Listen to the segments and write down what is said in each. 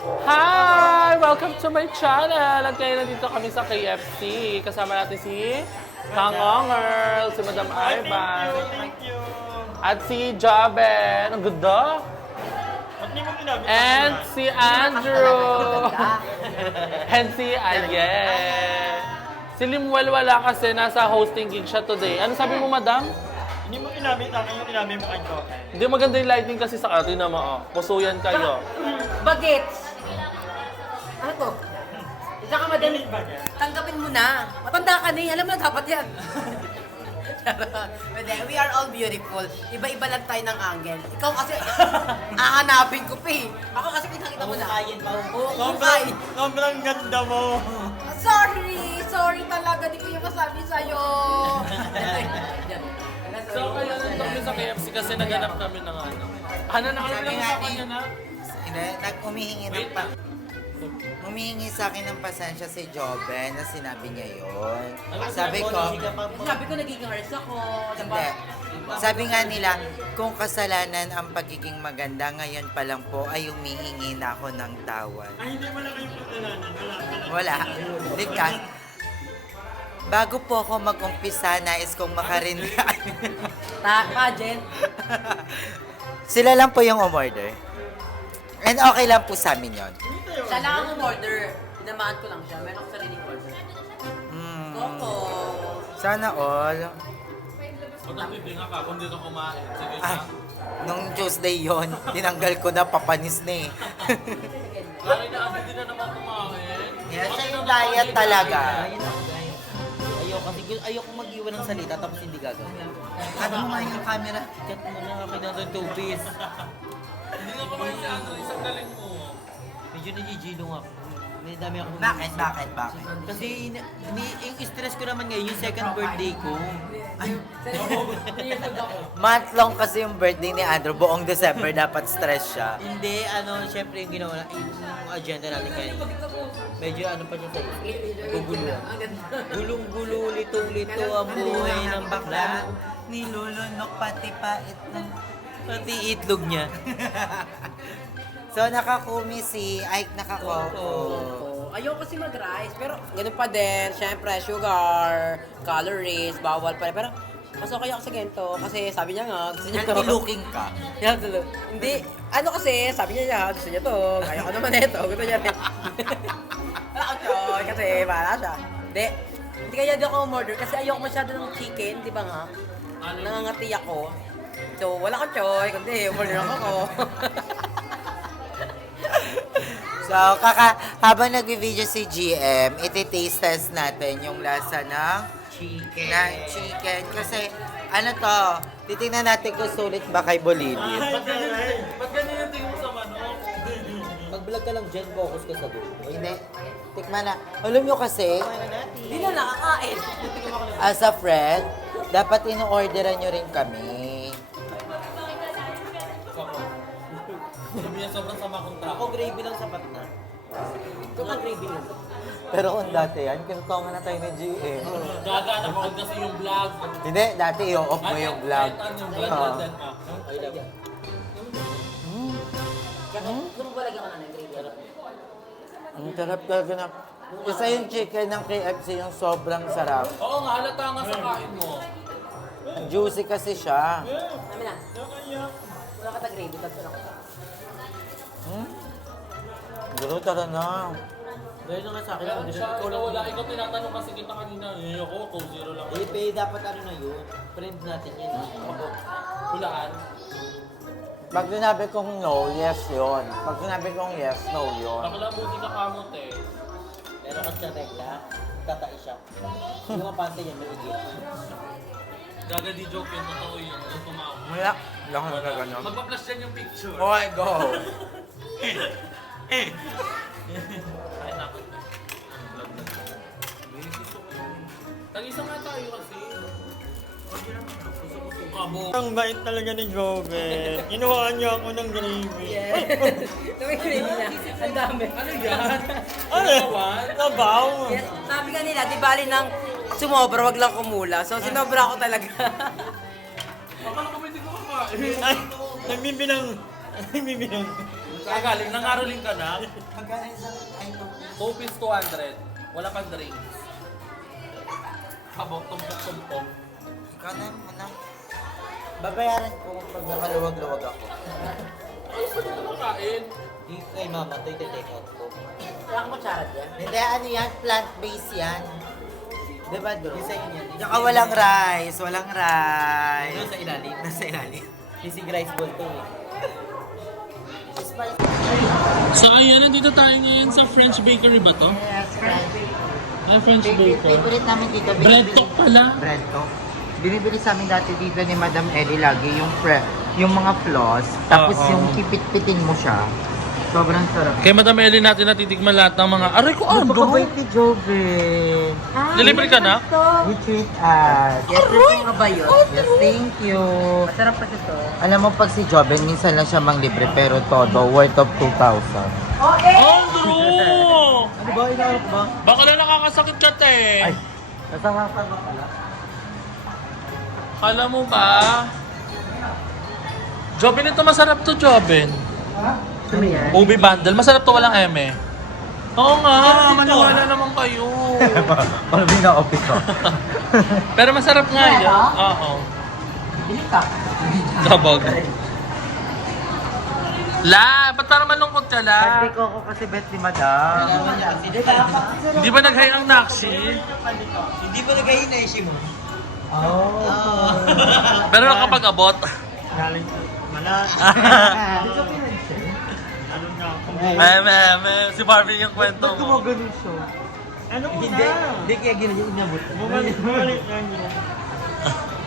Hi! Welcome to my channel! At ngayon nandito kami sa KFC. Kasama natin si Kang Onger, si Madam Ivan, Thank you. at si Jaben. Ang ganda! Ba't di mo sinabi? And si Andrew! And si Ayen. Si Limuel wala kasi nasa hosting gig siya today. Ano sabi mo, Madam? Hindi mo sinabi sa akin yung sinabi mo kay Joke. Hindi maganda yung lighting kasi sa atin naman. Oh. Pusuyan kayo. Bagets! Ano to? Isa ka madam, Pilit ba yan? tanggapin mo na. Matanda ka na eh, alam mo na dapat yan. Hindi, we are all beautiful. Iba-iba lang tayo ng angle. Ikaw kasi, hahanapin ko pa eh. Ako kasi pinakita mo na. Oo, Sobrang, kukay. sobrang ganda mo. Sorry talaga, di ko yung masabi sa'yo. So, kaya nandito kami sa KFC kasi naghanap kami ng ano. Ano na kami lang sa kanya na? Hindi, Humihingi sa akin ng pasensya si Joben na sinabi niya yun. Sabi ko, Sabi ko nagiging hers ako. hindi. Sabi nga nila, kung kasalanan ang pagiging maganda, ngayon pa lang po ay humihingi na ako ng tawad. Ay, hindi mo na kayo kasalanan. Wala. Hindi ka. Bago po ako mag-umpisa, nais kong makarinig. Pageant. Sila lang po yung umorder. And okay lang po sa amin yun. Siya lang ang order. Pinamaan ko lang siya. Meron akong sariling order. Coco. Sana all. Huwag nang bibinga ka kung dito kumain. Sige Ay, na. nung Tuesday yon, tinanggal ko na, papanis na eh. Lari na agad din na naman kumain. Yan siya yung diet talaga. Ayoko mag-iwan ng salita tapos hindi gagawin. Ano mo nga yung camera? Cut mo na akin ng tubis. Hindi nga kumain si Andrew, isang galing mo. Medyo nagigilong ako. May dami ako. Bakit? Kasi yung stress ko naman ngayon, yung second birthday ko. Month long kasi yung birthday ni Andrew. Buong December dapat stress siya. Hindi, syempre yung ginawa, yung agenda natin kanina. Medyo pa siya sa gugulo. Gulong-gulo, litong-lito ang buhay ng bakla. Nilulunok pati pait ng... Pati itlog niya. So nakakumi si Ike nakakoko. Ayoko kasi mag-rice, pero ganun pa din. Siyempre, sugar, calories, bawal pa rin. Pero mas okay ako sa ganito kasi sabi niya nga, gusto niya to. Healthy looking ka. Healthy look. Hindi, ano kasi, sabi niya gusto niya to. Kaya ko naman ito, gusto niya rin. Wala ko choy, kasi para siya. Hindi kaya di ako umorder kasi ayoko masyado ng chicken, di ba nga? Nangangati ako. So, wala ko choy, kundi umorder ako. So habang nag-video si GM, iti-taste test natin yung lasa ng chicken. Kasi ano to, titingnan natin kung sulit ba kay Bolilid. Ba't ganyan yung tingin mo sa manok? Mag-vlog ka lang dyan, focus ka sa dulo. Hindi. Tikman na. Alam nyo kasi, Hindi na nakakain. as a friend, dapat ino-orderan nyo rin kami. Sabi niya sobrang sama kong trako. Ako gravy lang sapat na. Ito ka gravy lang. Pero kung dati yan, kinutongan na tayo ni GM. Gaga, napakod kasi yung vlog. Hindi, dati i-off mo yung vlog. Kahit ano yung vlog Oo. natin. I love you. Kung balagyan ka na ng gravy. Ang sarap talaga na. Isa yung chicken ng KFC yung sobrang sarap. Oo nga, halata nga sa kain mo. Juicy kasi siya. Amin na. Wala ka ta gravy, tapos wala ka ta. Guro, tara na. Gaya na nga sa akin. Kaya Ikaw siya, ikaw lang. wala. Ikaw tinatanong kasi kita kanina. Ako, 2-0 lang. Eh, pe, dapat ano na yun. Friend natin yan. Hulaan. Pag sinabi kong no, yes yun. Pag sinabi kong yes, no yun. Nakalabuti ka kamot eh. Meron kasi sa regla, tatai siya. Yung mga pante yan, maligit. Gaga di joke yun, totoo yun. Yung tumawa. Wala. Wala akong nagagano. Magpa-flash dyan yung picture. Okay, go. Ay, nakot na. Vlog na. Tag-isa nga tayo kasi. Kabo. Ang bait talaga ni Joven. Inuhaan niya ako ng gravy. May gravy na. Ang dami. Ano yan? Ano? Labaw. Yes, sabi ka nila, di bali nang sumobra, wag lang kumula. So, sinobra ako talaga. Akala ko hindi ko kakain. Ay, nagbibilang. Saan galing? Nangaroling ka na? Magkano isang item? 2 piece 200. Wala pang drinks. Habang tumpok-tumpok. Ikaw na mo na. Babayaran ko pag nakaluwag-luwag ako. Ay, pwede ka makain. Di kay mama, ito take out ko. Wala kang matsarad yan. Hindi, ano yan? Plant-based yan. Diba, bro? Yung sa'yo niyan. Tsaka walang rice. Walang rice. Doon sa ilalim. Nasa ilalim. Sisig rice ball to eh. So ayan, nandito tayo ngayon sa French Bakery ba to? Yes, French. Ay, French Bakery. Favorite namin dito. Bread talk pala. Bread talk. Binibili sa amin dati dito ni Madam Ellie lagi yung mga floss. Tapos Oo. yung kipit-pitin mo siya. Sobrang sarap. Kay Madam Ellie natin natitikman lahat ng mga... Aray ko, ano? Napakabait ni Joven. Delivery ka na? You treat us. Yes, ito nga ba yun? Yes, thank you. Masarap pa ito. Alam mo, pag si Joven, minsan lang siya manglibre, pero todo, worth of 2,000. Andrew! Ano ba? Inaarap ba? Baka na nakakasakit ka, te. Ay, nasarapan mo pala. Alam mo ba? Jobin, ito masarap to, Jobin. Ano yan? Ubi bundle. Masarap to, walang eme. Oo nga, maniwala naman kayo. Parang bina-office ko. Pero masarap nga yan. Oo. Bili ka. Kabag. La, ba't parang malungkot ka, La? Birthday ko ako kasi bet ni Madam. Hindi ba nag-high ang Nakshi? Hindi ba nag-ahin na ishi mo? Oh. Pero nakapag-abot. Galing sa Malas. Hindi ka pinansin? Ano nga ako? Si Barbie yung kwento Ba't mo. gumaganon siya? Ano ko Hindi. na? Hindi kaya inabot. Bumalik lang yun.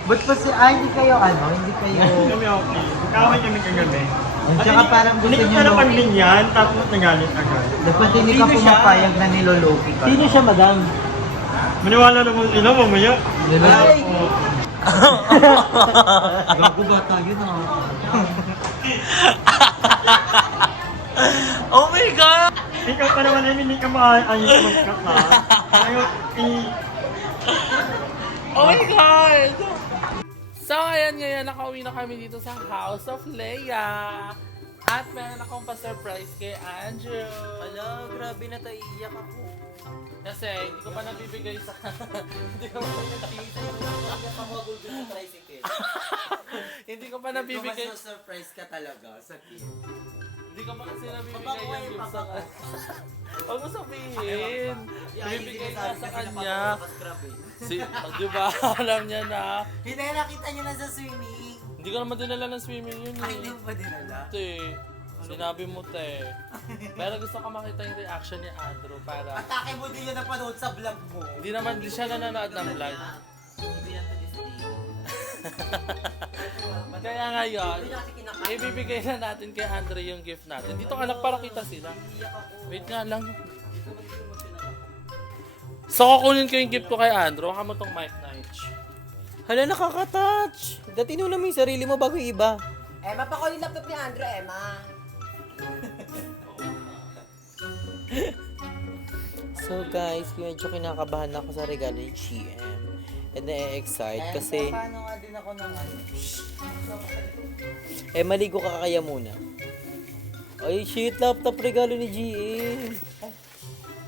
Ba't pa si... Ay, hindi kayo ano? Hindi kayo... Kami okay. Magkaway kami kagabi. At saka parang gusto Hindi ko niyo... na napansin yan, tapos nagalit agad. Dapat hindi ka Sino siya? pumapayag na niloloki ka. Sino siya, madam? Maniwala naman sila mamaya. Niloloki. Oo. Gago ba tayo na? Oh my God! Ikaw pa naman ay hindi ka maayos magkaka. Ayaw, Oh my God! So, ayan ngayon, nakauwi na kami dito sa House of Leia. At meron akong pa-surprise kay Andrew. Ala, grabe na tayo. Iyak ako. Kasi hindi ko pa nabibigay sa... hindi ko pa Iyak ako agul dun sa tricycle. hindi ko pa nabibigay... surprise ka talaga sa kid. Hindi ko pa kasi nabibigay yung gift sa kanya. Huwag mo sabihin. Bibigay na sa kanya. Si, di ba? Alam niya na. Hindi, nakita niyo na sa swimming. Hindi ko naman dinala ng swimming yun Ay, hindi eh. mo ba dinala? Te, sinabi mo te. Pero gusto ko makita yung reaction ni Andrew para... Atake mo din yun napanood sa vlog mo. Hindi naman, di siya nanonood ng vlog. Kaya ngayon, ibibigay na natin kay Andrew yung gift natin. Dito ka para kita sila. Wait nga lang. So, kukunin ko yung gift ko kay Andrew. Baka mo tong mic Nige. Hala, nakaka-touch. Dati mo naman yung sarili mo bago yung iba. Emma, pa ko yung laptop ni Andrew, Emma. So guys, medyo kinakabahan ako sa regalo ni GM. And na-excite kasi... Paano nga din ako naman? maligo ka kaya muna. Ay, shit, laptop regalo ni GM.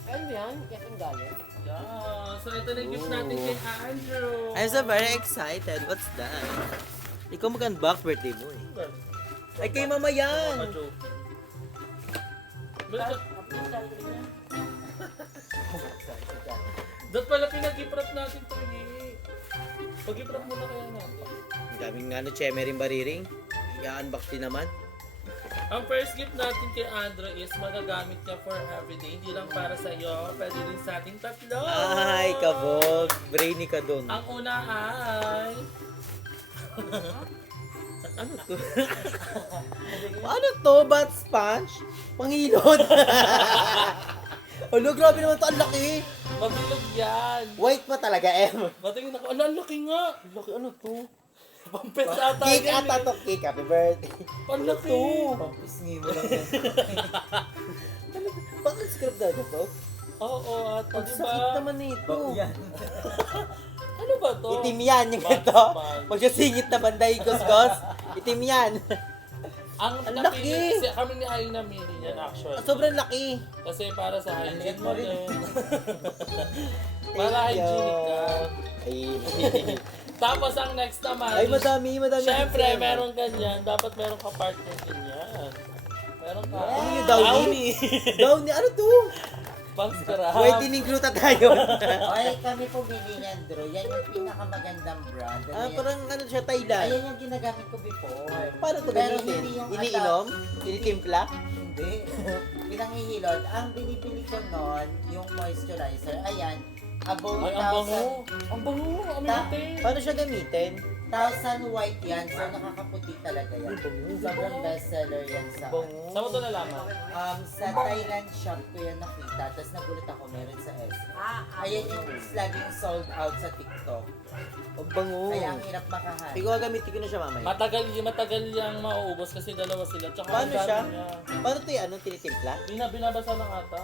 Ano yan? Kaya galing. Yeah. So, ito na yung gift natin kay Andrew. I'm so very excited. What's that? Ikaw mag-unbox birthday mo eh. Ay, kay mama yan! Dot pala pinag-iprap natin ito eh. Pag-iprap muna kaya natin. Ang daming nga no, Chemerin bariring. I-unbox din naman. Ang first gift natin kay Andrew is magagamit niya for everyday. Hindi lang para sa iyo, pwede rin sa ating tatlo. Ay, kabog. Brainy ka dun. Ang una ay... Ano to? Ano to? Bat sponge? Pangilod? Ano, grabe naman to. Ang laki. Mabilog yan. White pa talaga, Em. Patingin ako, ang laki nga. Ang laki, ano to? Pampes ata Cake yan ata eh. to. Cake, happy birthday. Ang laki. Pisngi mo lang yan. Bakit script na to? Oo, ata, Ang diba? sakit naman nito. Ano ba to? Itim yan, yung Bat ito. sponge. Pag siya singit na banday, gos-gos. Itim yan. Ang Ang napili, laki! kami ni Haing namili yan actually. Sobrang laki. Kasi para sa hygiene mo rin. din. Para hygienic ka. Ay, Tapos ang next naman, ay madami. syempre meron ganyan, dapat meron ka partner din yan. Meron ka. Ano yung downy? Downy, ano to? Pang scrub. Whitening glue tayo. Okay, kami pumili niyan, Drew. Yan yung pinakamagandang brand. Ah, Ayan. parang ano siya, Thailand. Ayan yung ginagamit ko before. Paano to Pero gamitin? hindi yung Iniinom? Tinitimpla? Hindi. Pinangihilot. Ang binibili ko noon, yung moisturizer. Ayan. About Ay, ang bango. Ang bango. Ang mate. Paano siya gamitin? 1,000 white yan. So, nakakaputi talaga yan. Sobrang bestseller yan sa Saan mo ito nalaman? sa Thailand shop ko yan nakita. Tapos nagulat ako, meron sa S. Ayan yung laging sold out sa TikTok. Ang bango. Kaya ang hirap makahanap. Siguro gagamitin ko na siya mamaya. Matagal yung mauubos kasi dalawa sila. Tsaka Paano ang dami siya? niya. Paano to yung ano, tinitimpla? Binabasa lang ata.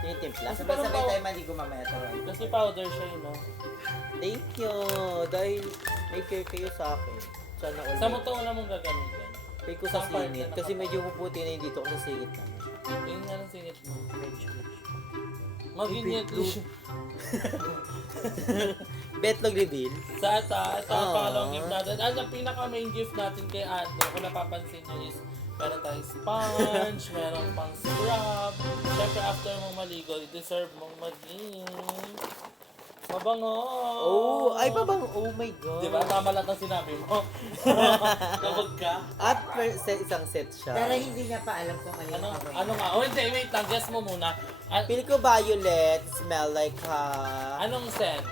Tinitimpla? Sabay-sabay tayo maligo mamaya to. Kasi powder siya yun, no? Thank you. Dahil may care kayo sa akin. Sana ulit. Sa mo ito wala mong gagamitin. Pay ko sa Sa part singit. na Kasi nakapal. medyo puputi na yung dito ko sa singit na. Yun nga ng singit mo. Mag-inyet siya. Betlog reveal. Sa ata, ito ang Ah. pangalawang gift natin. Ang pinaka main gift natin kay Andrew, kung napapansin nyo is, meron tayong sponge, meron pang scrub. Siyempre, after mong maligo, deserve mong maging mabango. Oh, ay babang. Oh my God. Di ba? Tama lang ang sinabi mo. Kapag ka. At isang set siya. Pero hindi niya pa alam kung ano yung Ano, amoy. ano nga? Oh, hindi, wait lang. Guess mo muna. Pili ko violet, smell like Anong scent?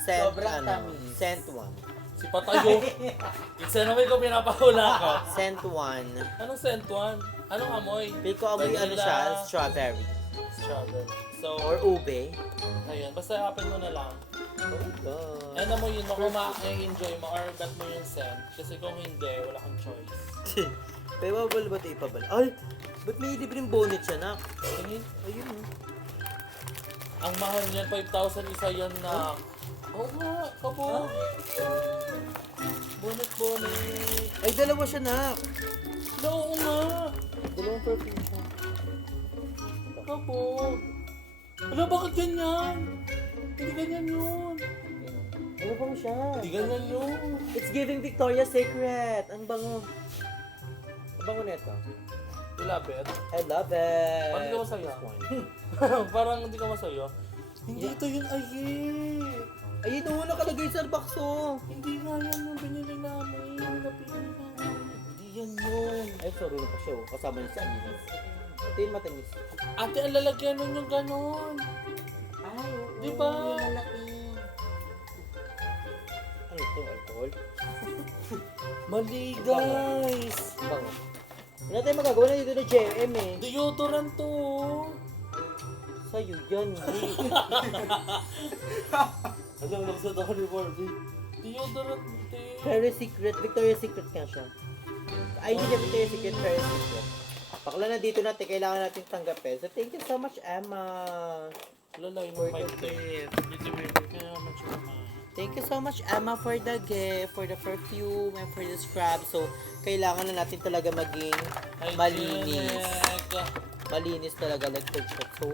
scent, Sobrang ano, tamis. scent one. Si Patayo. Isa naman ko pinapahula ko. Scent one. Anong scent one? Anong amoy? Pili ko amoy ano Vanilla. siya, strawberry. Strawberry. So, Or ube. ayun. Basta open mo na lang. Oh my God. Ano mo yun mo kung ma-enjoy mo or bet mo yung scent. Kasi kung hindi, wala kang choice. Pero bawal ba ito ipabal? Ay! Ba't may libreng bonnet siya na? Tingin, Ayun oh. ang mahal niyan, 5,000 isa yan na. Oo nga, kabo. Bonnet. Ay, dalawa siya na. Oo nga. Dalawang perfume siya. Kabo. Wala, bakit ganyan? Hindi ganyan yun. Ano bang siya? Hindi ganyan yun. It's giving Victoria's Secret. Ang bango. Ang bango nito. You love it? I love it. Parang hindi ka masaya. Parang hindi ka masaya. Hindi ito yun, aye. Ayun oh, nakalagay sa box oh. Hindi nga yan yung binili namin. Napili namin. Hindi yan yun. Ay, sorry na pa siya oh. Kasama niya sa Adidas. Ito yung matamis. Ate, ang lalagyan nun yung ganon. Ay, oo. Di ba? Yung malaki. Ano ito? Alcohol? Mali, guys. Bango. Wala tayong magagawa na dito na JM eh. Deodorant to. Sa'yo yan, hindi. Alam lang sa ako ni Barbie. Deodorant, te. Victoria's Secret nga siya. Ay, hindi siya Victoria's Secret, Victoria's Secret. Bakla na dito natin, kailangan natin tanggapin. So, thank you so much, Emma. Lalay mo For my the gift. Kaya much naman. Thank you so much, Emma, for the gift, for the perfume, and for the scrub. So, kailangan na natin talaga maging malinis. Malinis talaga, like the shot. So,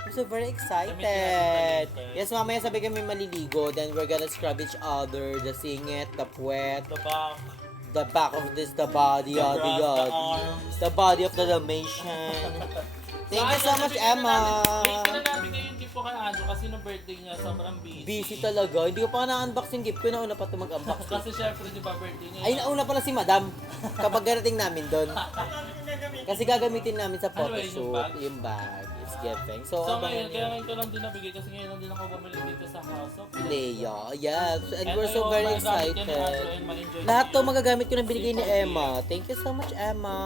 I'm so very excited. Yes, mamaya sabi kami maliligo. Then, we're gonna scrub each other. The singit, the puwet, The back. the back of this, the body, The the breast, the yard. arms. The body of the Dalmatian. Thank you so much, Emma. Hindi na namin kayo yung gift ko kay Andrew kasi nung birthday niya, sobrang busy. Busy talaga. Hindi ko pa na-unbox yung gift ko. Nauna pa ito mag-unbox. Kasi syempre, di ba, birthday niya. Ay, nauna pala si Madam kapag garating namin doon. Kasi gagamitin namin sa Ano ba yun, yung photoshoot bag? yung bag. It's giving. So, So abangan ngayon, nyo. kaya ngayon ko lang din nabigay kasi ngayon lang din ako bumili dito sa House of Leia. Yes. And we're so ayun, very magagamit yan ni excited. Andrew and ma-enjoy Lahat to niya. magagamit ko na binigay ni Simple Emma. Thank you so much, Emma.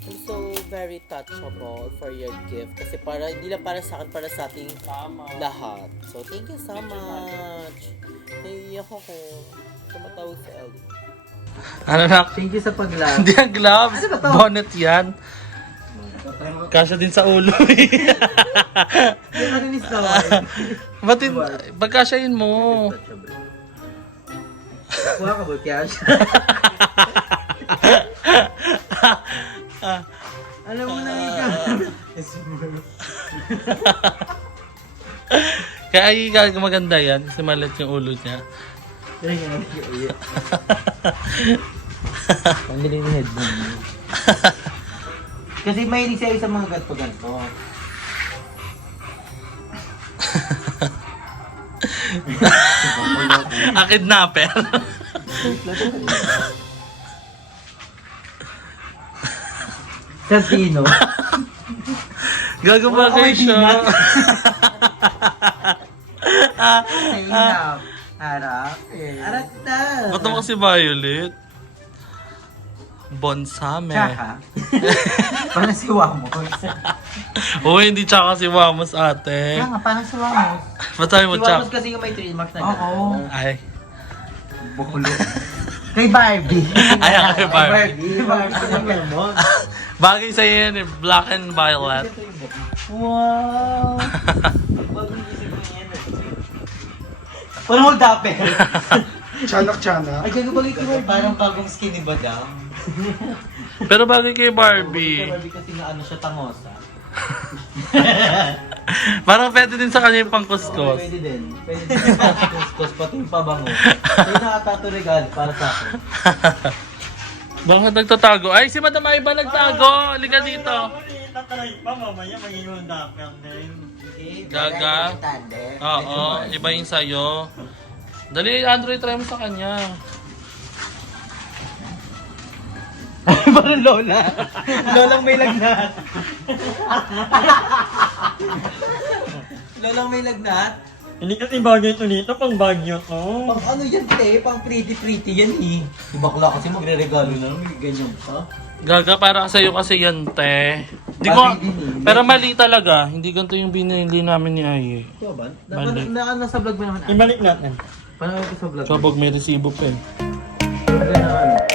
I'm so very touchable for your gift. Kasi para, hindi lang para sa akin, para sa ating Tama. lahat. So, thank you so much. Naiiyak ako. Tumatawag sa Ellie. Ano na? Thank you sa pag-love. Hindi ang gloves. Bonnet yan. Kasya din sa ulo eh. Yung kaninis naman. Ba't pagkasyahin mo? Kuha ka ba, Cash? Alam mo na ikaw. Kaya ay maganda yan kasi malit yung ulo niya. Pangilin yung headband mo. Kasi mahilig siya sa mga ganto-ganto. Kidnapper. Santino. Gagabagay siya. Enough. Harap. Arat na. Ba't naman kasi Violet? Bonsame. Tsaka. Parang si Wamos. Oo, hindi tsaka si Wamos ate. Kaya nga, parang si Wamos. Ba't sabi mo Si tsaka? Wamos kasi yung may trademark na Oo. Ay. Bukulo. Kay Barbie. Ay, kay Barbie. Kay Barbie. Bagay sa'yo yan eh, black and violet. Wow! Bagong gising mo yan. Parang magdaper. Chanak-chanak. Ay, gagabagay ko Barbie. Parang bagong skinny ba daw? Pero bagay kay Barbie. Barbie kasi na ano siya, tangosa. Parang pwede din sa kanya yung pangkuskus. Pwede din. Pwede din sa pangkuskus, pati yung pabango. Kaya nakatato regalo para sa akin. Bakit nagtatago? Ay, si Madam Aiba nagtago. Halika dito. Tataray pa, mamaya magiging daper na yun. Gaga. Oo, iba yung sa'yo. Dali, Android, try mo sa kanya. Parang lola. Lolang may lagnat. Lolang may lagnat? Hindi kasi bagay ito dito, pang bagyo to. Pang ano yan, te? Pang pretty yan eh. Di bakla kasi magre-regalo na, may ganyan pa. Gaga, para sa'yo kasi yan, te. Di ko, pero mali talaga. Hindi ganito yung binili namin ni Aye. Ito ba? Mali. Nasa vlog mo naman. Ibalik natin. Paano ko sa vlog? Kabog may resibo pa eh. Ano?